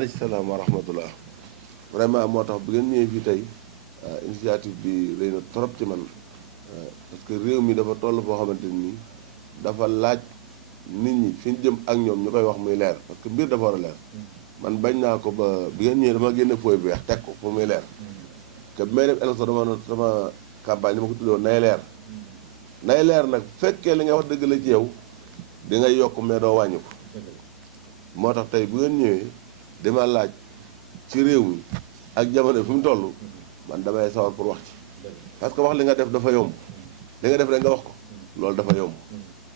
maaleykum salaam wa rahmatullah vraiment moo tax bu ngeen ñëwee fii tey initiative bi rëy na trop ci man parce que réew mi dafa toll foo xamante ni dafa laaj nit ñi fi ñu jëm ak ñoom ñu koy wax muy leer parce que mbir dafa war a leer man bañ naa ko ba bi ngeen ñëwee dama génne fooy bu weex teg ko pour muy leer que bi may def élection dama campagne li ma ko tuddee woon nay leer nay leer nag fekkee li nga wax dëgg la ci yow di ngay yokk mais doo wàññi ko moo tax tey bu ngeen ñëwee dama laaj ci réew mi ak jamono fi mu toll man damay sawar pour wax ci parce que wax li nga def dafa yomb li nga def rek nga wax ko loolu dafa yomb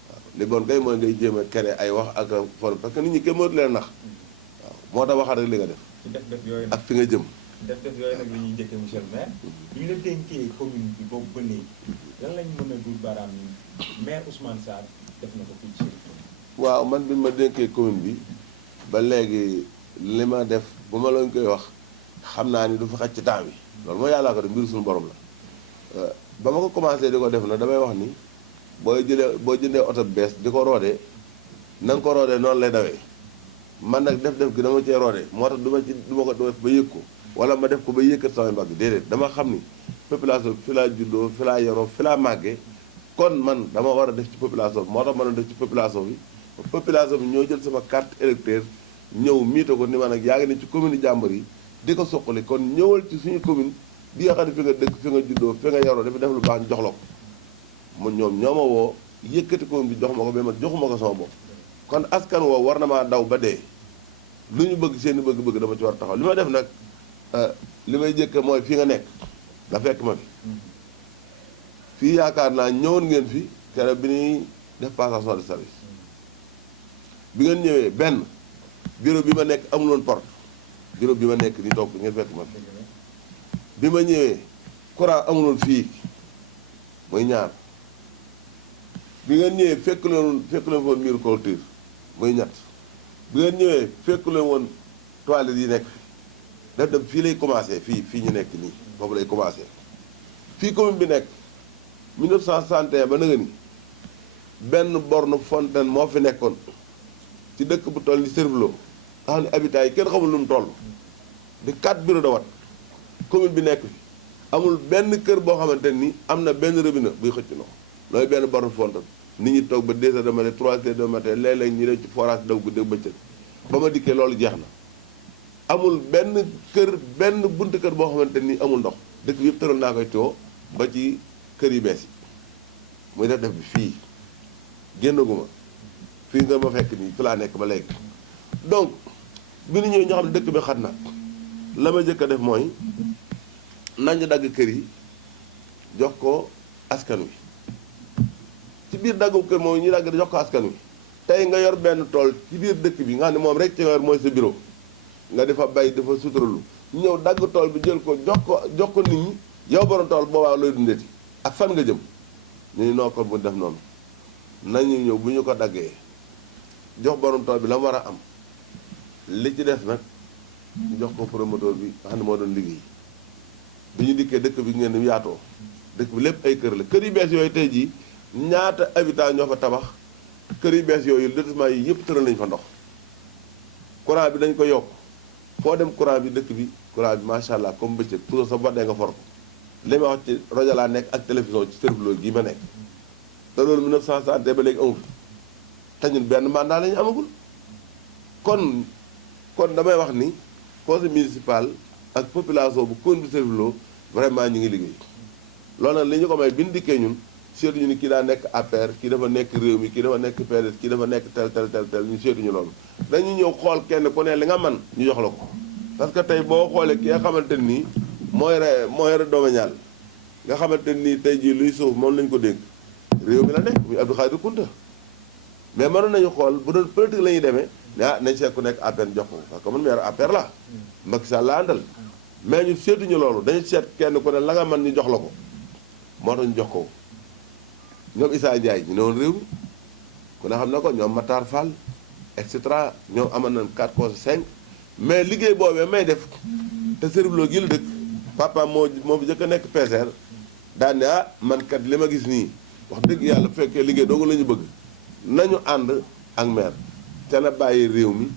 waaw li bon kay mooy ngay jéem a créer ay wax ak forme parce que nit ñi kenn mënatu leen nax waaw moo tax waxaat rek li nga def yooyu ak fi nga jëm def yooyu nag la ñuy njëkkee monsieur le maire bi ñu la dénkee commune bi boobu ba léegi lan lañ mën a dul baaraam ni maire Ousmane Sarr def na ko fii ci waaw man bi ma dénkee commune bi ba léegi li ma def bu ma lañ koy wax xam naa ni du fa xaj ci temps bi loolu mooy yàllaa ko def mbiru suñu borom la ba ma ko commencé di ko def na damay wax ni boo jëndee oto bees di ko roodee na nga ko roodee noonu lay dawee man nag def gi dama cee roodee moo tax du ma ko def ba yëg ko wala ma def ko ba yëkkat samay mbagg déedéet dama xam ni population bi fi laa juddoo fi laa yoroo fi laa màggee kon man dama war a def ci population bi moo tax ma doon def ci population bi population bi ñoo jël sama carte électeur ñëw miite ko ni ma nag yaa ngi ne ci commune jàmbur yi di ko soqali kon ñëwal ci suñu commune bi nga xam ne fi nga dëkk fi nga juddoo fi nga yoroo dafa def lu baax ñu jox la ko mu ñoom ñoo ma woo yëkkati commune bi jox ma ko mais man joxuma ko sama bopp kon askan woo war na maa daw ba dee lu ñu bëgg seen i bëgg-bëgg dama ci war a taxaw li ma def nag li may jëkk mooy fii nga nekk da fekk ma fi fii yaakaar naa ñëwoon ngeen fi keroog bi ñuy def passation de service bi ngeen ñëwee benn bureau bi ma nekk amuloon porte bureau bi ma nekk ni toog ngeen fekk ma fi bi ma ñëwee courant amuloon fii muy ñaar bi ngeen ñëwee fekk leen woon mur clôture muy ñett bi ngeen ñëwee fekk leen woon toilettes yi nekk fi def fii lay commencé fii ñu nekk nii foofu lay commencé fii commune bi nekk 1961 ba na nga ni benn borne fontaine moo fi nekkoon ci dëkk bu toll ni Cervelo nga xam ne habitants yi kenn xamul nu mu toll di 4 bureau de vote commune bi nekk fi amul benn kër boo xamante ni am na benn robinet buy xëcc ndox looy benn borne fontaine nit ñi toog ba 2 heures de matin 3 heures de matin léeg-léeg ñu dem ci forage daw guddeeg bëccëg ba ma dikkee loolu jeex na amul benn kër benn buntu kër boo xamante ni amul ndox dëkk bi yëpp tëral naa koy tuyoo ba ci kër yu bees yi muy def bi fii génnaguma fii nga ma fekk nii fi laa nekk ba léegi donc bi ñu ñëwee ñoo xam ne dëkk bi xat na la ma jëkk a def mooy nañu dagg kër yi jox ko askan wi ci biir daggum kër moom ñu dagg jox ko askan wi tey nga yor benn tool ci biir dëkk bi nga xam ne moom rek ci nga yor mooy sa bureau nga dafa bay dafa suturalu ñëw dagg tool bi jël ko jox ko nit ñi yow borom tool boobaa looy dundeti ak fan nga jëm ñu noo ko bu def noonu nañu ñëw bu ñu ko daggee jox borom tool bi la mu war a am li ci des nag ñu jox ko promoteur bi nga xam ne moo doon liggéey bi ñu dikkee dëkk bi ngeen ni yaatoo dëkk bi lépp ay kër la kër yu bees yooyu tey jii ñaata habitants ñoo fa tabax kër yu bees yooyu lotissement yi yëpp tëral nañu fa ndox courant bi dañ ko yokk foo dem courant bi dëkk bi courant bi macha allah comme bëccëg toujours sa boddee nga for ko li ma wax ci rajo laa nekk ak télévision ci Cervelo gii ma nekk te loolu 1960 ba léegi amu fi te ñun benn mandat la ñu amagul kon damay wax ni conseil municipal ak population bu commune bu Cervelo vraiment ñu ngi liggéey loolu nag li ñu ko may bi ñu dikkee ñun seetuñu ni kii daa nekk APR kii dafa nekk réew mi kii dafa nekk PDS kii dafa nekk tel ñu seetuñu loolu dañu ñëw xool kenn ku ne li nga man ñu jox la ko parce que tey boo xoolee ki nga xamante nii mooy re domañal nga xamante nii tey jii luy suuf moom lañu ko dénk réew mi la nekk muy Abdou Khadir Kounta mais mënoon nañu xool bu doon politique la ñuy demee ah nañ seet ku nekk APR jox ko parce que man maire APR la Macky Sall la àndal mais ñu seetuñu loolu dañu seet kenn ku ne la nga mën ñu jox la ko moo tax ñu jox ko ñoom Issa Ndiaye ñu ne woon réew mi ku ne xam na ko ñoom Matar Fall et cetera ñoom amoon nañ 4 causes 5 mais liggéey boobee may def te Cervelo gi la dëkk papa moo fi jëkk a nekk PCR daan ne man kat li ma gis nii wax dëgg yàlla bu fekkee liggéey doogu la ñu bëgg nañu ànd ak maire te na bàyyi réew mi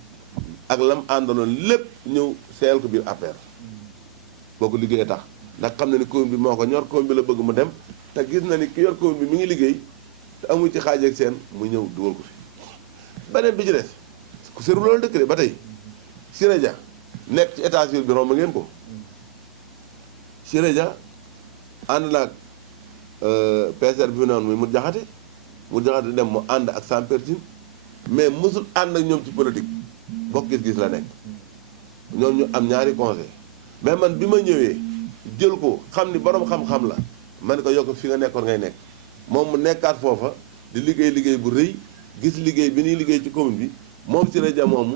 ak lam àndaloon lépp ñëw seel ko biir APR boo ko liggéeyee tax ndax xam na ni commune bi moo ko ñor commune bi la bëgg mu dem te gis na ni ki yor commune bi mi ngi liggéey te amu ci xaaj ak seen mu ñëw dugal ko fi beneen bi ci des ku seru loolu dëkk de ba tey Siré Dia nekk ci état civil bi romb ngeen ko Siré Dia ànd naag PCR bi fi noonu muy mu jaxate dem mu ànd ak Sampertine mais mosul ànd ak ñoom ci politique bokk gis-gis la nekk ñoom ñu am ñaari conseil mais man bi ma ñëwee jël ko xam ni borom xam-xam la man ko yokk fi nga nekkoon ngay nekk moom mu nekkaat foofa di liggéey bu rëy gis liggéey bi ñuy liggéey ci commune bi moom Siré Dia moomu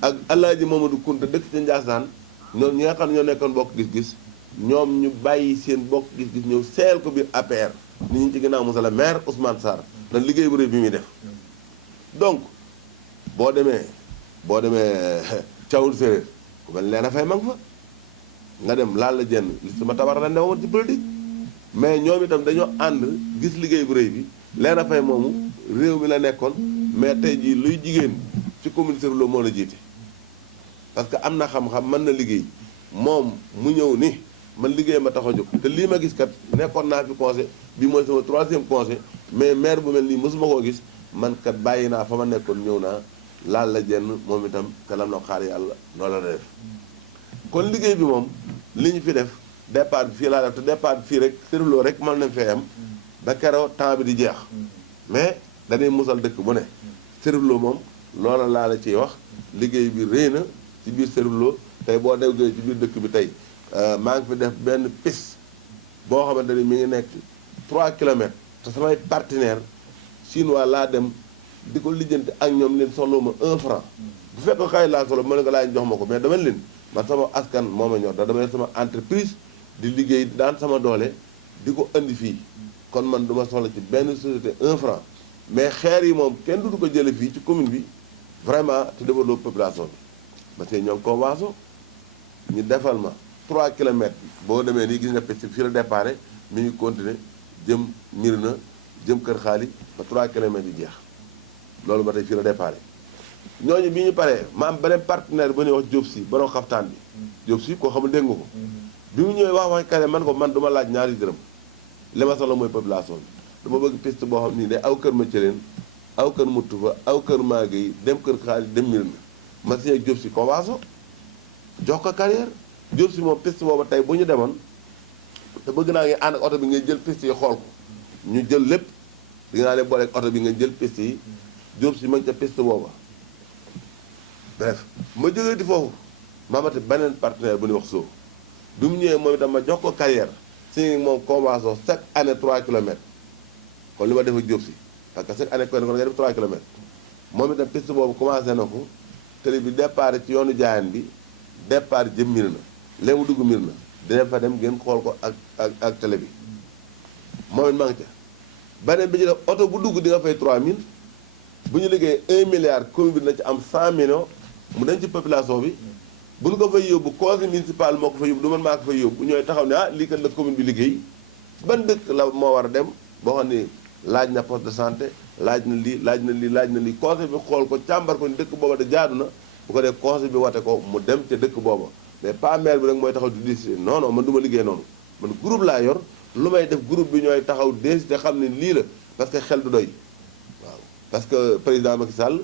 ak Alaaji Mamadou Kunta dëkk ca Ndiassane ñoom ñi nga xam ne ñoo nekkoon bokk gis-gis ñoom ñu bàyyi seen bokk gis-gis ñëw seel ko biir APR nit ñi ci ginnaaw monsieur le maire Ousmane Sarr ndax liggéey bu rëy bi muy def donc boo demee cawul séeréer ku mel leen a fay mag fa nga dem laal la jenn li sama tabar la newoon ci politique mais ñoom itam dañoo ànd gis liggéey bu rëy bi leen a fay moomu réew mi la nekkoon mais tey jii luy jigéen ci commune Serigne Lo moo la jiite parce que am na xam-xam mën na liggéey moom mu ñëw ni man liggéey ma tax a jóg te lii ma gis kat nekkoon naa fi conseil bi mooy sama 3e conseil mais maire bu mel nii mosuma koo gis man kat bàyyi naa fa ma nekkoon ñëw naa laal la jenn moom itam kalam na xaar yàlla noonu la def kon liggéey bi moom li ñu fi def départ bi fii laa def te départ bi fii rek Serigne Lo rek mën nañ fee am ba keroo temps bi di jeex mais dañuy musal dëkk bu ne Serigne Lo moom loola laa la ciy wax liggéey bi rëy na ci biir Serigne Lo tey boo déggee ci biir dëkk bi tey maa ngi fi def benn piste boo xamante ni mi ngi nekk 3 kilomètres te samay partenaire chinois laa dem di ko lijjanti ak ñoom leen soxla ma 1 franc bu fekk xay laa solo ma ne ko laaj jox ma ko mais dama leen man sama askan moo ma ñor da dama leen sama entreprise di liggéey daan sama doole di ko indi fii kon man duma soxla ci benn société 1 franc mais xeer yi moom kenn du ko jële fii ci commune bi vraiment te développe population bi parce que ñoo ngi ko waaso ñu defal ma 3 kilomètres boo demee nii gis nga piste fii la départ mi ngi continuer jëm Mirina jëm Kër Xaali ba 3 kilomètres yi jeex loolu ba tey fii la départ ñooñu bi ñu paree ma am beneen partenaire bu ñuy wax Diop si borom xaftaan bi Diop si koo xamul dégg nga ko bi mu ñëwee wax kare man ko man duma laaj ñaari dërëm li ma soxla mooy population bi dama bëgg piste boo xam nii day aw kër ma cëleen aw kër muttu fa aw kër maaga yi dem Kër Xaali dem Mirina ma signé ak Diop si convention jox ko carrière Diop si moom piste booba tey bu ñu demoon te bëgg naa ngi ànd ak oto bi ngay jël piste yi xool ko ñu jël lépp di nga naa leen booleeg oto bi nga jël piste yi Diop si ma ngi ca piste booba bref ma jógee di foofu ma amati beneen partenaire bu ñuy wax soo bi mu ñëwee moom itam ma jox ko carrière si moom convention chaque année 3 kilomètres kon li ma def ak Diop si parce que chaque année kon nga def 3 kilomètres moom itam piste boobu commencé na ko télé bi départ ci yoonu Jaayaan bi départ jëm Mirina léegi mu dugg Mirina dina fa dem ngeen xool ko ak télé bi moom it maa ngi ca beneen bi ci def oto bu dugg di nga fay 3000 bu ñu liggéey 1 milliard commune bi dina ci am 100 millions mu dem ci population bi bu ñu ko fay yóbbu conseil municipal moo ko fay yóbbu du man maa ko fay yóbbu ñooy taxaw ne ah lii kat la commune bi liggéey ban dëkk la moo war a dem boo xam ne laaj na poste de santé laaj na lii laaj na lii laaj na lii conseil bi xool ko càmbar ko ni dëkk booba de jaadu na bu ko def conseil bi wate ko mu dem ca dëkk booba mais pas maire bi rek mooy taxaw di décider non non man du ma liggéey noonu man groupe laa yor lu may def groupe bi ñooy taxaw décider xam ne lii la parce que xel du doy waaw parce que président Macky Sall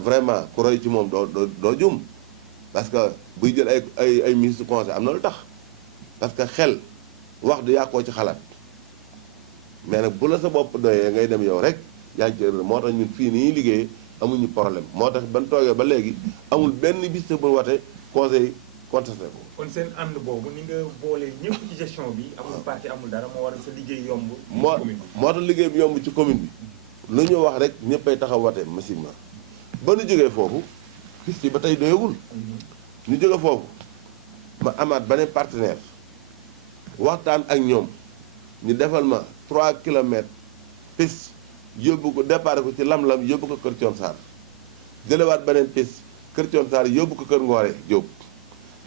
vraiment ku roy ci moom doo jum parce que buy jël ay ministre conseil am na lu tax parce que xel wax du yàqoo ci xalaat mais nag bu la sa bopp doyee ngay dem yow rek yaa ngi ci erreur moo tax ñun fii nii liggéey amuñu problème moo tax ban toogee ba léegi amul benn bis bu wate conseil contesté ko. kon seen ànd boobu ni nga boolee ñëpp ci gestion bi amul parti amul dara moo waral sa liggéey yomb. moo tax liggéey bi yomb ci commune bi lu ñu wax rek ñëppay taxaw wate massivement ba nu jógee foofu piste yi ba tey doyagul ñu jóge foofu ma amaat beneen partenaire waxtaan ak ñoom ñu defal ma 3 kilomètres piste yóbbu ko départ ko ci lam-lam yóbbu ko kër Thione Sarr jëlewaat beneen piste kër Thione Sarr yóbbu ko kër Ngoore Diop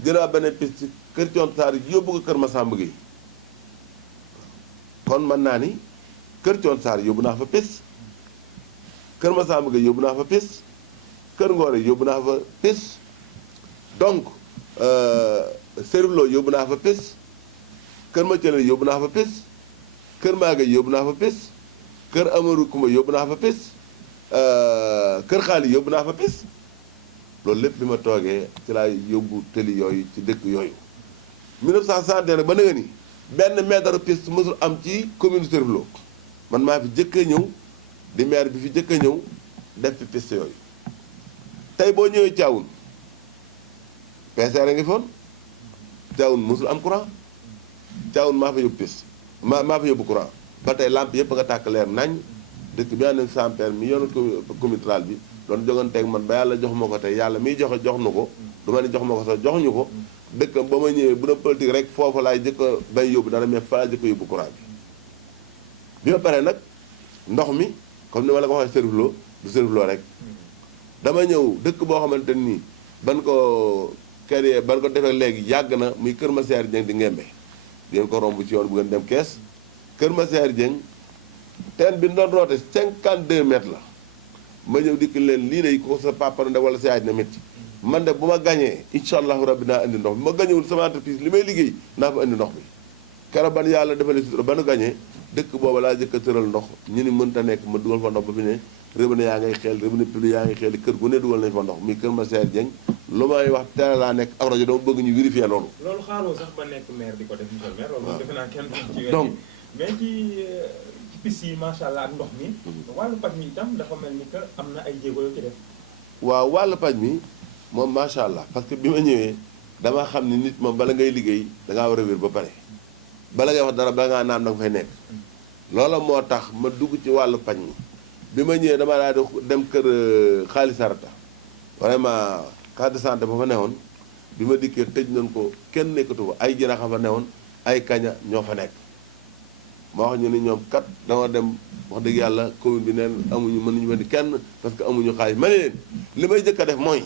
jëlewaat beneen piste kër Thione Sarr yóbbu ko kër Massamba Gueye kon mën naa ni kër Thione Sarr yóbbu naa fa piste kër Massamba Gueye yóbbu naa fa piste kër Ngoore yóbbu naa fa piste donc Serif Lo yóbbu naa fa pis kër Mathieu yóbbu naa fa pis kër Maguette yóbbu naa fa pis kër Amadou Koumba yóbbu naa fa pis kër Xaali yóbbu naa fa pis loolu lépp bi ma toogee ci laa yóbbu tëli yooyu ci dëkk yooyu 1961 ba nga ni benn mètre piste mësul am ci commune Serif Lo man maa fi jëkk a ñëw di maire bi fi jëkk a ñëw def fi piste yooyu tey boo ñëwee Thiawoune PCR a ngi foon Thiawoune mësul am courant Thiawoune maa fa yóbbu piste maa fa yóbbu courant ba tey lampe yëpp nga tàkk leer nañ dëkk bi am na sans permis yoonu commune rurale bi doon joganteeg man ba yàlla jox ma ko tey yàlla miy joxe jox na ko du ma ne jox ma ko sax joxuñu ko dëkk ba ma ñëwee bu na politique rek foofu laay jëkk a bay yóbbu dara mais fa laa jëkk a yóbbu courant bi ma paree nag ndox mi comme ni ma la ko waxee Serif Lo du Serif Lo rek dama ñëw dëkk boo xamante nii ban ko créé ban ko defee léegi yàgg na muy Kër Massaer Dieng di Ngembe di ngeen ko romb ci yoon bu ngeen dem kees Kër Massaer Dieng teen bi doon roote 52 mètres la ma ñëw dikk leen lii day ko sa papa na wala sa yaay na métti man de bu ma gañee incha allahu rabbi naa indi ndox bi ma gañewul sama entreprise li may liggéey naa fa indi ndox bi keroog ban yàlla defale sutura ba nu gañee dëkk booba laa jëkk a tëral ndox ñu ni mënta nekk ma dugal fa ndox ba fi ne robinet yaa ngay xeel robinet public yaa ngay xeel kër gu ne dugal nañu fa ndox muy Kër Massaer Dieng lu may wax teel laa nekk ak rajo dama bëgg ñu vérifier loolu. loolu xaaroo sax ba nekk maire di ko def monsieur le maire. loolu defe naa kenn du ci donc mais ci piste yi macha allah ak ndox mi. wàllu paj mi itam dafa mel ni que am na ay jéego yoo ci def. waaw wàllu paj mi moom macha allah parce que bi ma ñëwee dama xam ni nit moom bala ngay liggéey da ngaa war a wér ba pare bala ngay wax dara bala ngaa naan da nga fay nekk. loola moo tax ma dugg ci wàllu paj mi bi ma ñëwee dama daal di dem kër Xaali Sarata vraiment case de santé ba fa newoon bi ma dikkee tëj nañ ko kenn nekkatu fa ay jinax a fa newoon ay kaña ñoo fa nekk ma wax ñu ni ñoom kat dama dem wax dëgg yàlla commune bi neen amuñu mënuñu ma di kenn parce que amuñu xaalis ma ne leen li may jëkk a def mooy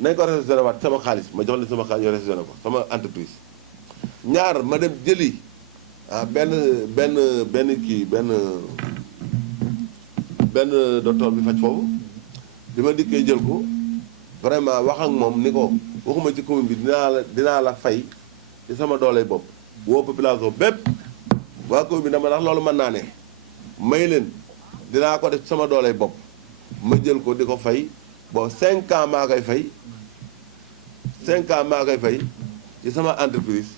nañ ko réceptionné waat sama xaalis ma jox leen sama xaalis yoo réceptionné ko sama entreprise ñaar ma dem jëli benn docteur bi faj foofu bi ma dikkee jël ko vraiment wax ak moom ni ko waxuma ci commune bi dinaa la fay ci sama dooley bopp woo population bépp waa commune bi dama ndax loolu mën naa ne may leen dinaa ko def sama dooley bopp ma jël ko di ko fay bon 5 ans maa koy fay 5 ans maa koy fay ci sama entreprise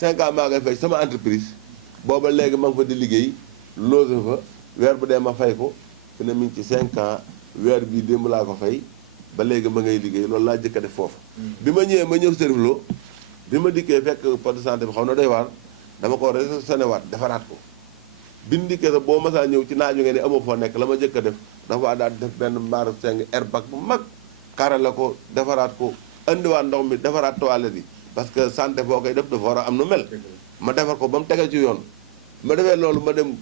5 ans maa koy fay sama entreprise booba léegi ma ngi fa di liggéey loose fa weer bu dee ma fay ko fi ne mi ngi ci 5 ans weer bii démb laa ko fay ba léegi ma ngay liggéey loolu laa jëkk a def foofu bi ma ñëwee ma ñëw Serif Lo bi ma dikkee fekk poste de santé bi xaw na doy waar dama ko réceptionné waat defaraat ko bindikee sa boo masaa ñëw ci naaju ngeen ni amoo foo nekk la ma jëkk a def dafa daal def benn mbaaru seng airbag bu mag karale ko defaraat ko indiwaat ndox mi defaraat toilette yi parce que santé boo koy def dafa war a am nu mel ma defar ko ba mu tegee ci yoon ma defee loolu ma dem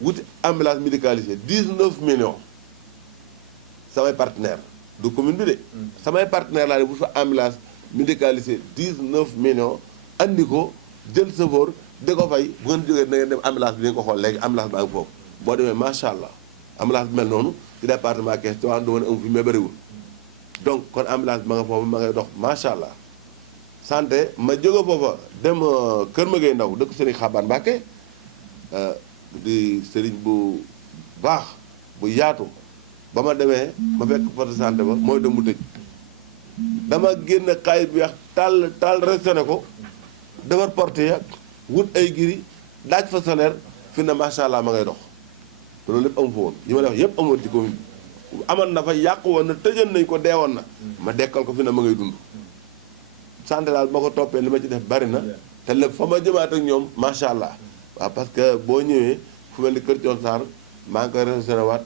wuti ambulance médicalisée 19 millions samay partenaire du commune bi de samay partenaire laa ne wut fa ambulance médicalisée 19 millions andi ko jël sëfoor di ko fay bu ngeen jógee da ngeen dem ambulance bi di nga ko xool léegi ambulance baa ngi foofu boo demee macha allah ambulance bi mel noonu ci département Thiès te wax du ma ne amu fi mais bëriwul donc kon ambulance bi ma nga foofu ma ngay dox macha allah santé ma jóge foofa dem Kër Magay Ndaw dëkk Serigne Xabaan Mbàkke di Serigne bu baax bu yaatu ba ma demee ma fekk poste de santé ba mooy dem mu tëj dama génn xaalis bi wax taal restionné ko defar porte ya wut ay giri daaj fa solaire fi ne macha allah ma ngay dox te loolu lépp amu fa woon yi ma la wax yëpp amoon ci commune bi amoon na fa yàqu woon na tëjoon nañ ko deewoon na ma dekkal ko fi ne ma ngay dund santé daal ma ko toppee li ma ci def bari na te lépp fa ma jëmaat ak ñoom macha allah waaw parce que boo ñëwee fu mel ni Kër Thion Sarr maa ngi koy réceptionné waat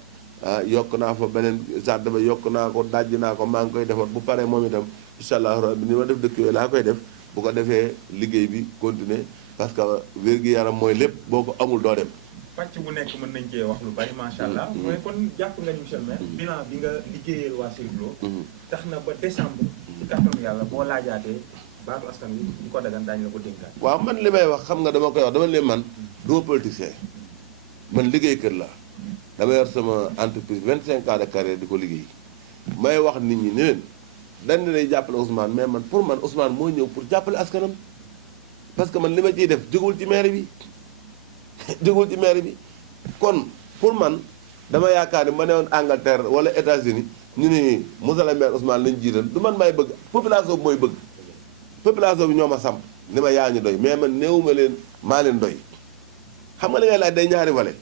yokk naa fa beneen jardin ba yokk naa ko dajj naa ko maa ngi koy defar bu paree moom itam incha allah rabbi ni ma def dëkk yooyu laa koy def bu ko defee liggéey bi continuer parce que wér-gi-yaram mooy lépp boo ko amul doo dem. pàcc bu nekk mën nañ cee wax lu bari macha allah. mooy kon jàpp nga ni monsieur le maire. bilan bi nga liggéeyal waa Serif Lo. tax na ba décembre. ci kàttanu yàlla boo laajaatee baatu askan wi di ko dagan daañu la ko dénkaat. waaw man li may wax xam nga dama koy wax dama leen man du ma politicien man liggéey kër la dama yor sama entreprise 25 ans de carrière di ko liggéey may wax nit ñi ni leen dañ ne day jàppale Ousmane mais man pour man Ousmane moo ñëw pour jàppale askanam parce que man li ma ciy def jógewul ci maire bi jógewul ci maire bi kon pour man dama yaakaar ni ma ne woon Angleterre wala États-Unis ñu ni monsieur le maire Ousmane lañu jiital du man may bëgg population bi mooy bëgg population bi ñoo ma samp ni ma yaa ñu doy mais man néewuma leen maa leen doy xam nga li ngay laaj day ñaari wale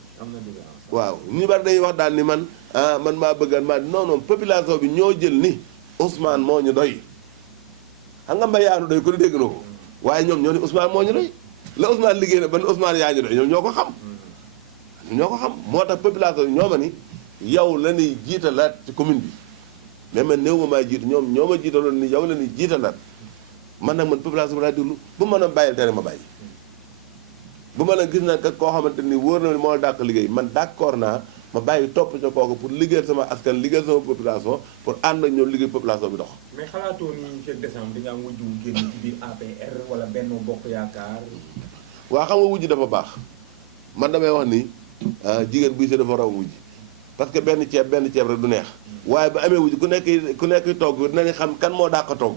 waaw ñu bari dañuy wax daal ni man man maa bëggan maa non non population bi ñoo jël ni Ousmane moo ñu doy xam nga mbay yaa ñu doy ku ne dégg na ko waaye ñoom ñoo ni Ousmane moo ñu doy la Ousmane liggéey na ba ni Ousmane yaa ñu doy ñoom ñoo ko xam ñoo ko xam moo tax population bi ñoo ma ni yow la ñuy jiitalaat ci commune bi mais man néew ma maay jiitu ñoom ñoo ma jiitaloon ni yow la ñuy jiitalaat man nag man population bi laa déglu bu mën a bàyyil tere ma bàyyi bu ma la gis na kat koo xamante ni wóor na moo dàq liggéey man d'accord naa ma bàyyi topp ca kooku pour liggéeyal sama askan liggéeyal sama population pour ànd ak ñoom liggéey population bi dox. mais xalaatoo ni fekk décembre di nga am wujju génn ci biir APR wala Benno Bokk Yaakaar. waa xam nga wujj dafa baax man damay wax ni jigéen buy si dafa raw wujj parce que benn ceeb rek du neex waaye ba amee wujj ku nekk togg dinañ xam kan moo dàq togg.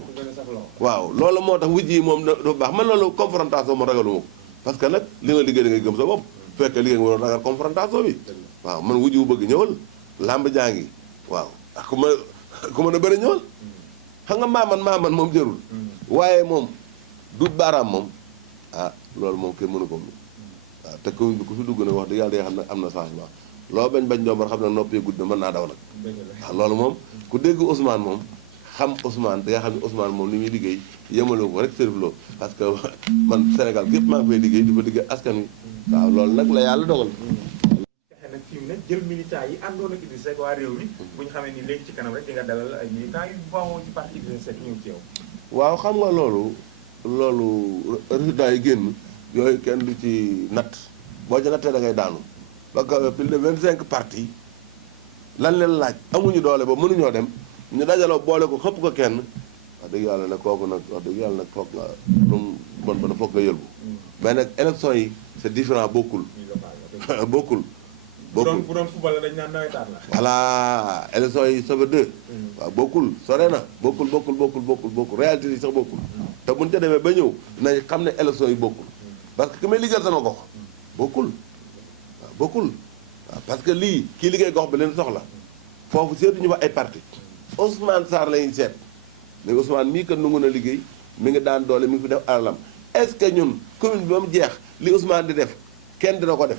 waaw loolu moo tax wujj yi moom dafa baax man loolu confrontation ma ragaluma ko parce que nag li nga liggéey da ngay gëm sa bopp fekkee liggéey nga waroon ragal confrontation bi waaw man wujj bu bëgg ñëwal làmb jaa ngi waaw ak ku mën a bëri ñëwal xam nga maaman moom jërul waaye moom du baaraam moom loolu moom kenn mënu ko moom waaw te commune bi ku fi dugg nag wax dëgg yàlla day xam ne am na changement loo bañ njombar xam ne noppee gudd na mën naa daw nag waaw loolu moom ku dégg Ousmane moom xam Ousmane da nga xam ne Ousmane moom li muy liggéey yemaloo ko rek sërifloo parce que man Sénégal gépp maa ngi fay liggéey di fa liggéey askan wi waaw loolu nag la yàlla dogal fexe nag fi mu ne jël militants yi àndoon ak Idrissa Seck waa réew mi bu ñu xamee ni léegi ci kanam rek di nga dalal ay militants yu bawoo ci parti Idrissa Seck ñëw ci yow waaw xam nga loolu résultats yi génn yooyu kenn du ci natt boo ci nattee da ngay daanu parce que plus de 25 partis lan leen laaj amuñu doole ba mënuñoo dem ñu dajaloo boole ko xëpp ko kenn wax dëgg yàlla nag kooku nag wax dëgg yàlla nag foog nga lu mu bon ba na foog nga yëlbu mais nag élection yi c'est différent bokkul bokkul bu doon football la dañ naan nawetaan la voilà élection yi ça veut dire waaw bokkul sore na bokkul réalité yi sax bokkul te buñu ca demee ba ñëw nañ xam ne élection yi bokkul parce que ki may liggéeyal sama gox bokkul waaw parce que lii kii liggéey gox bi leen soxla foofu seetuñu fa ay parti Ousmane Sarr lañuy seet mais Ousmane mii kat nu ngun a liggéey mi ngi daan doole mi ngi fi def alalam est-ce que ñun commune bi ba mu jeex li Ousmane di def kenn dina ko def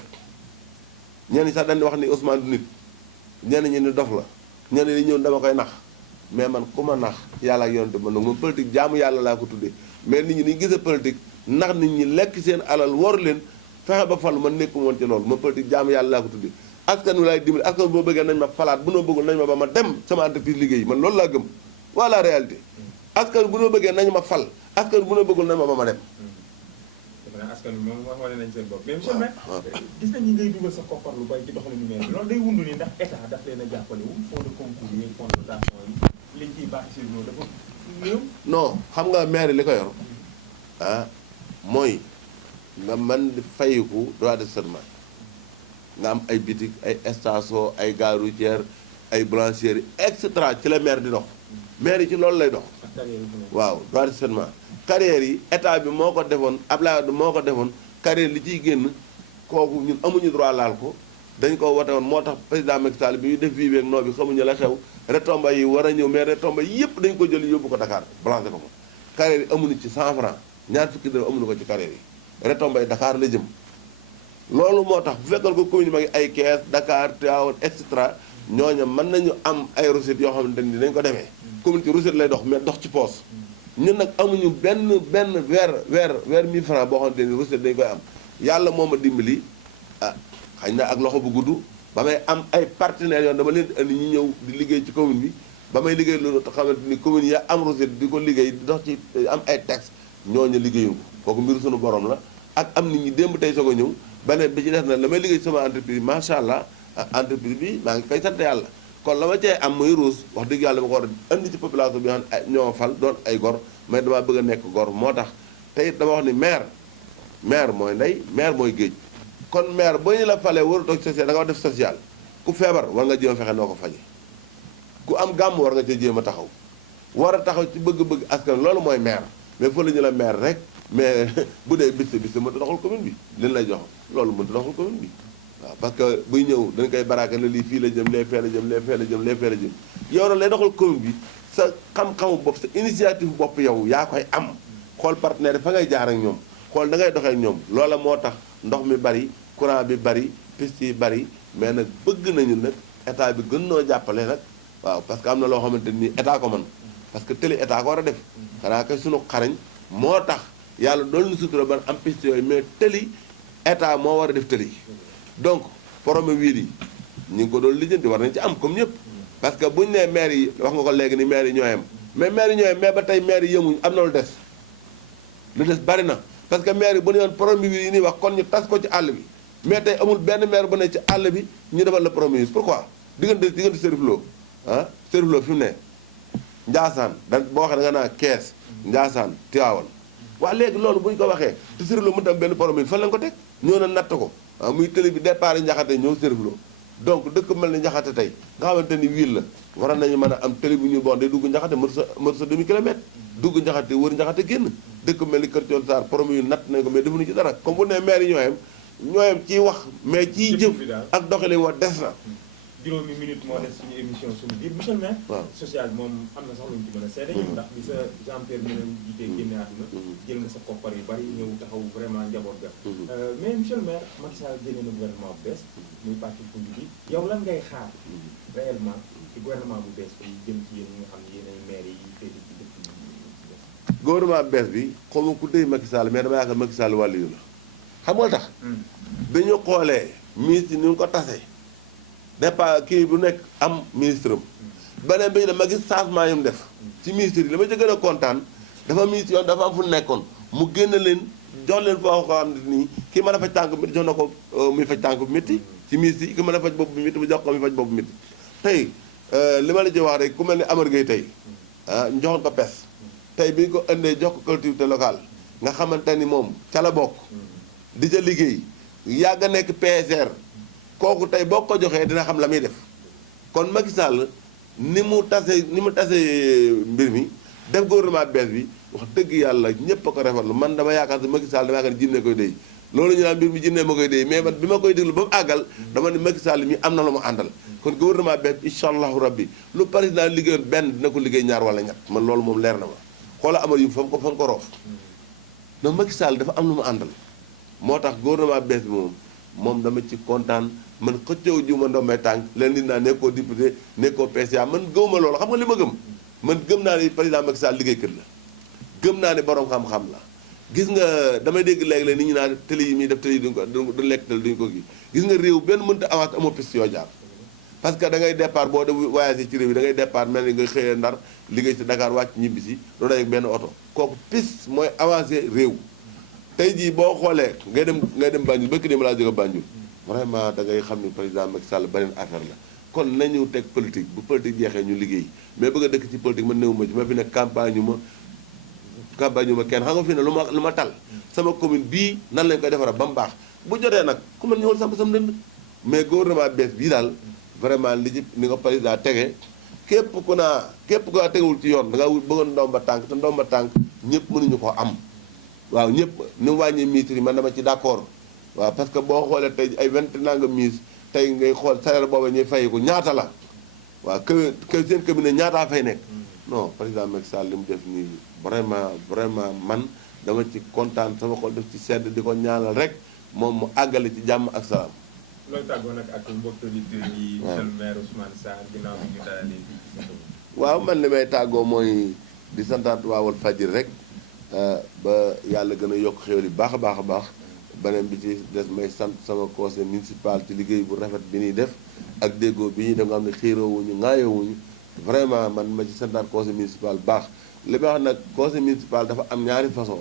ñenn ñi sax dañ di wax ni Ousmane du nit ñenn ñi ni dof la ñenn ñi ñëw dama koy nax mais man ku ma nax yàlla ak yonte man nag moom politique jaamu yàlla laa ko tuddee mais nit ñi ni ñu gisee politique nax nit ñi lekk seen alal waru leen fexe ba falu man nekku woon ci loolu ma politique jaamu yàlla laa ko tuddee askan wi laay dimbali askan boo bëggee nañ ma falaat bu noo bëggul nañ ma ba ma dem sama entreprise liggéey man loolu laa gëm voilà réalité askan bu noo bëggee nañ ma fal askan bu noo bëggul nañ ma ba ma dem askan bi moom wane nañ seen bopp mais monsieur le maire gis nañ ñi ngay dugal sa koppar lu bay ci doxalinu maire bi loolu day wundu ni ndax état daf leen a jàppale wu fonds de concours yi fonds de dotation yi liñ ciy baax si loolu dafa néew non xam nga maire li ko yor mooy nga mën di fayiku droit de stationnement nga am ay bitik ay station ay gare routière ay blanchierie et cetera ci la maire di dox maire yi ci loolu lay dox waaw droit de stationnement carrière yi état bi moo ko defoon Abdoulaye Wade moo ko defoon carrière li ciy génn kooku ñun amuñu droit laal ko dañ ko wote woon moo tax président Macky Sall bi ñu def bii beeg noo bi xamuñu la xew retombées yi war a ñëw mais retombées yëpp dañ ko jël yóbbu ko Dakar blanché ko fa carrière yi amuñu ci 100 francs ñaar fukki dërëm amuñu ko ci carrière yi retombées yi Dakar la jëm loolu moo tax bu fekkal ko commune ma ngi ay Kees Dakar Tivaouane et cetera ñooña mën nañu am ay recettes yoo xamante ni dañ ko demee commune ci recette lay dox mais dox ci poos ñun nag amuñu benn weer 1000 francs boo xamante ni recette dañu koy am yàlla moo ma dimbali xëy na ak loxo bu gudd ba may am ay partenaires yoon dama leen di indi ñu ñëw di liggéey ci commune bi ba may liggéey loolu te xamante ni commune ya am recette di ko liggéey di dox ci am ay texte ñooñu liggéeyu ko kooku mbiru suñu borom la ak am nit ñi démb tey soog a ñëw beneen bi ci def na la may liggéey sama entreprise macha allah entreprise bi maa ngi koy sant yàlla kon la ma cee am muy ruus wax dëgg yàlla ma ko war a indi ci population bi nga xam ne ñoo fal doon ay gor mais damaa bëgg a nekk gor moo tax te it dama wax ni maire mooy ndey maire mooy géej kon maire boo ñu la falee waru toog social da nga war def social ku feebar war nga jéem a fexe noo ko faje ku am gàmm war nga cee jéem a taxaw war a taxaw ci bëgg-bëgg askan loolu mooy maire mais fa la ñu la maire rek mais bu dee bis mënta doxal commune bi leen lay jox loolu mënta doxal commune bi waaw parce que buy ñëw dañ koy baraaka la lii fii la jëm lee fee la jëm lee fee la jëm lee fee la jëm yow na lay doxal commune bi sa xam-xamu bopp sa initiative bopp yow yaa koy am xool partenaire fa ngay jaar ak ñoom xool da ngay doxee ak ñoom loola moo tax ndox mi bari courant bi bari piste yi bari mais nag bëgg nañu nag état bi gën noo jàppale nag waaw parce que am na loo xamante ni état ko man parce que tëli état ko war a def xanaa kay sunu xarañ moo tax yàlla dool nu sutura ban am piste yooyu mais tëli état moo war a def tëli donc problème wiir yi ñu ngi ko doon lijjanti war nañu ci am comme ñëpp parce que buñu nee maire yi wax nga ko léegi ni maire yi ñoo yem mais maire yi ñoo yem mais ba tey maire yi yëmuñ am na lu des bari na parce que maire yi bu ñu yoon problème wiir yi nii wax kon ñu tas ko ci àll bi mais tey amul benn maire bu ne ci àll bi ñu defal la problème pourquoi diggante Serif Lo ah Serif Lo fi mu ne Njaasaan da boo waxee da nga naa Kees Njaasaan Tiwaawan waa léegi loolu bu ñu ko waxee te Serif Lo mënut am benn problème fan lañ ko teg ñoo na natt ko waaw muy télé bi départ yi Njaxate ñëw Serif Lo donc dëkk mel ni Njaxate tey nga xamante ni ville la war nañu mën a am télé bu ñu bon day dugg Njaxate mër sa demi kilomètre dugg Njaxate wër Njaxate génn dëkk mel ni Kër Coon Sarr problème yu natt nañ ko mais defuñu ci dara comme bu ne maire yi ñooyam ciy wax mais ciy jëf ak doxalin wa des na juróomi minute moo des suñu émission suñu biir monsieur le maire social bi moom am na sax luñu ci mën a seede ndax bi sa Jean Pierre mi leen jiitee génne àdduna jël nga sa koppar yu bari ñëw taxaw vraiment njaboot ga mais monsieur le maire Macky Sall génne na gouvernement bu bees muy parti politique bi yow lan ngay xaar réellement ci gouvernement bu bees bi jëm ci yéen ñi nga xam ne yéen ay maire yi féete ci dëkk yi gouvernement bees bi xaw ma ku dee Macky Sall mais dama yaakaar Macky Sall wàllu yu la xam nga tax dañu xoolee ministre ni nga ko tasee départ kii bu nekk am ministre am beneen bi ñu ne ma gis changement yu mu def ci ministre yi li ma ci gën a kontaan dafa ministre yoon dafa am fu nekkoon mu génn leen jox leen foo ko xam ne nii kii mën a faj tànk bi métti jox na ko muy faj tànk bu métti ci ministre yi ki mën a faj bopp bi métti mu jox ko muy faj bopp bi métti tey li ma la ci wax rek ku mel ni Amar Gueye tey ñu joxoon ko pes tey bi ñu ko indee jox ko collectivité locale nga xamante ni moom ca la bokk di ca liggéey yàgg a nekk PSR kooku tey boo ko joxee dina xam la muy def kon Macky Sall ni mu tase mbir mi def gouvernement bees bi wax dëgg yàlla ñëpp a ko rafetlu man dama yaakaar ne Macky Sall dama yaakaar ne jinne koy déy loolu ñu naan mbir mi jinne ma koy déy mais man bi ma koy déglu ba mu àggal dama ne Macky Sall mi am na lu mu àndal kon gouvernement bees incha allahu rabbi lu président liggéeyoon benn dina ko liggéey ñaar wala ñett man loolu moom leer na ma xoola amal yu fa mu ko roof donc Macky Sall dafa am lu mu àndal moo tax gouvernement bees bi moom dama ci kontaan man xëccëw jiw ma ndombay tànk leen di naa nekkoo député nekkoo PCA man gëwuma loolu xam nga li ma gëm man gëm naa ne président Macky Sall liggéeykat la gëm naa ne borom xam-xam la gis nga damay dégg léegi-léeg nit ñi naan télé yi muy def télé yi duñ lekk télé duñu ko gi gis nga réew benn mënta avance amoo piste yoo jaar parce que da ngay départ boo de voyagé ci réew yi da ngay départ mel ni nga xëyee Ndar liggéey ci Dakar wàcc ñibbi si doo dajeek benn oto kooku piste mooy avancé réew tey jii boo xoolee ngay dem Banjul bëkk dem laa jóge Banjul vraiment da ngay xam ni président Macky Sall beneen affaire la kon nañu teg politique bu politique jeexee ñu liggéey mais bëgg a dëkk ci politique man néew ma ci ma fi ne campagne ñu ma kenn xam nga fi ne lu ma tal sama commune bii nan lañ koy defara ba mu baax bu jotee nag ku man ñëwal sam dënd mais gouvernement bees bii daal vraiment li ci ni nga président tege képp ku tegewul ci yoon da nga bëggoon ndomba tànk te ndomba tànk ñëpp mënuñu ko am waaw ñëpp ni mu wàññi ministre yi man dama ci d'accord waaw parce que boo xoolee tey ay 20 nanga ministre tey ngay xool salaire booba ñuy fay ko ñaata la waaw que seen cabinet ñaataa fay nekk non président Macky Sall li mu def nii vraiment man dama ci kontaan sama xol def ci sedd di ko ñaanal rek moom mu àggale ci jàmm ak salaam. looy tàggoo nag ak mbokk auditeurs yi. monsieur le maire Ousmane Sarr ginnaaw bi ñu dalalee fii. waaw man li may tàggoo mooy di santaat waa Walfadjri rek ba yàlla gën a yokk xéwal yi baax a baax a baax beneen bi ci des may sant sama conseil municipal ci liggéey bu rafet bi ñuy def ak déggoo bi ñuy def nga xam ne xiiroowuñu ŋaayoowuñu vraiment man ma ci santaat conseil municipal baax li may wax nag conseil municipal dafa am ñaari façon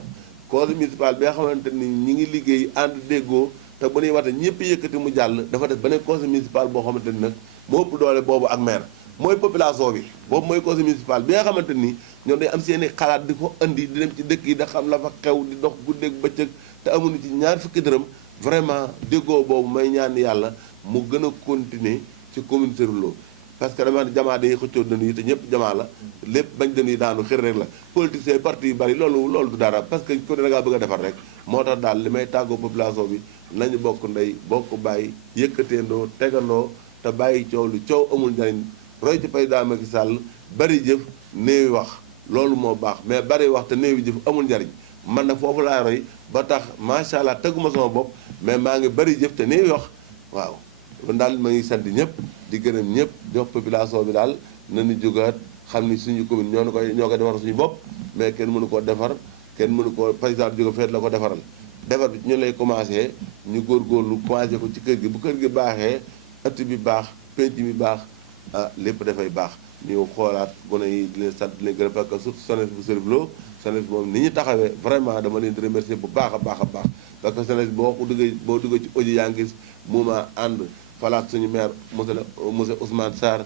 conseil municipal bi nga xamante ni ñi ngi liggéey ànd déggoo te bu ñuy wate ñëpp yëkkati mu jàll dafa def beneen conseil municipal boo xamante ni nag moo ëpp doole boobu ak maire mooy population bi boobu mooy conseil municipal bi nga xamante ni ñoom day am seeni xalaat di ko indi di dem ci dëkk yi da xam la fa xew di dox guddeeg bëccëg te amuñu ci ñaar fukki dërëm vraiment déggoo boobu may ñaan yàlla mu gën a continuer ci commune Serif Lo parce que dama ne jamaa dañuy xëccoo dënnu yi te ñëpp jamaa la lépp bañ dënnu yi daanu xër rek la politicien parti yu bari loolu du dara parce que ku ne da ngaa bëgg a defar rek moo tax daal li may tàggoo population bi nañu bokk ndey bokk bàyyi yëkkateendoo tegandoo te bàyyi coow lu coow amul njariñ roy ci président Macky Sall bari jëf néewi wax loolu moo baax mais bari wax te néewi jëf amul njariñ man nag foofu laa roy ba tax macha allah teguma sama bopp mais maa ngi bari jëf te néewi wax waaw kon daal ma ngi sant ñëpp di gërëm ñëpp jox population bi daal nañu jógaat xam ni suñu commune ñoo koy defar suñu bopp mais kenn mënu koo defar kenn mënu koo président jóge feet la ko defaral defar bi ñu lay commencé ñu góorgóorlu commencé ko ci kër gi bu kër gi baaxee ëtt bi baax penc mi baax lépp dafay baax ñu xoolaat gone yi di leen sant di leen gërëm parce que surtout SONES bu Cherif Lo SONES moom ni ñu taxawee vraiment dama leen di remercier bu baax a baax a baax parce que SONES boo duggee ci audio yaa ngi gis mooma ànd falaat suñu maire monsieur Ousmane Sarr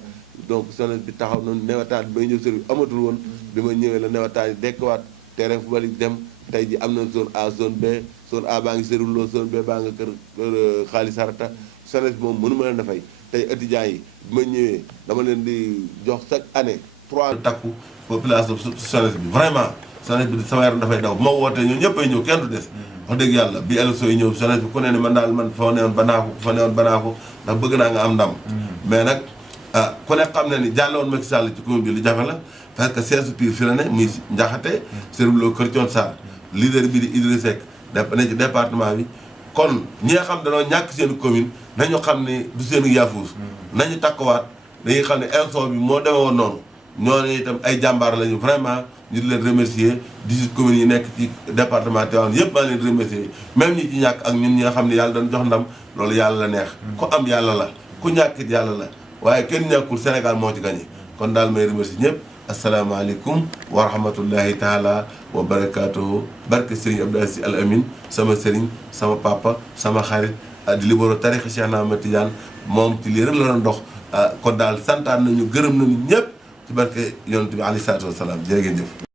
donc SONES bi taxaw na newataan bi may ñëw Cherif amatul woon bi ma ñëwee la newataan yi dekkuwaat terrain fu bali dem tey ji am na zone A zone B zone A baa ngi Cherif Lo zone B baa nga kër xaalis sarata SONES bi moom mënu ma leen a fay tey étudiants yi bi ma ñëwee dama leen di jox chaque année 3 takku population SONES bi vraiment SONES bi sama yaram dafay daw bu ma wootee ñoom ñëpp ay ñëw kenn du des wax dëgg yàlla bi élection yi ñëw SONES bi ku ne ne man daal man fa newoon banaa ko ndax bëgg naa nga am ndam mais nag ku ne xam ne ni jàlloon Macky Sall ci commune bi lu jafe la parce que siège pire fi la ne muy Ndiakhate Cherif Lo Kër Thione Sarr leader bi di Idrissa Seck ne ci département bi kon ñi nga xam dañoo ñàkk seen commune nañu xam ne du seen yaafuus nañu takkuwaat dañuy xam ne élection bi moo demee woon noonu ñoo itam ay jàmbaar lañu vraiment ñu di leen remercier 18 communes yi nekk ci département Tivaouane yëpp maa leen remercier même ñi ci ñàkk ak ñun ñi nga xam ne yàlla dañ jox ndam loolu yàlla la neex ku am yàlla la ku ñàkkit yàlla la waaye kenn ñàkkul Sénégal moo ci gagné kon daal may remercier ñëpp asalaamaaleykum wa rahmatullahi taala wa barakaatuhu barke Serigne Abdou Aziz Al Amin sama Serigne sama papa sama xarit di libéro tarix Cheikh Ahmed Tidiane moom ci lii rek la doon dox kon daal santaan nañu gërëm nañu ñëpp ci barke yonent bi alayhi salaatu wa salaam jërë ngeen jëf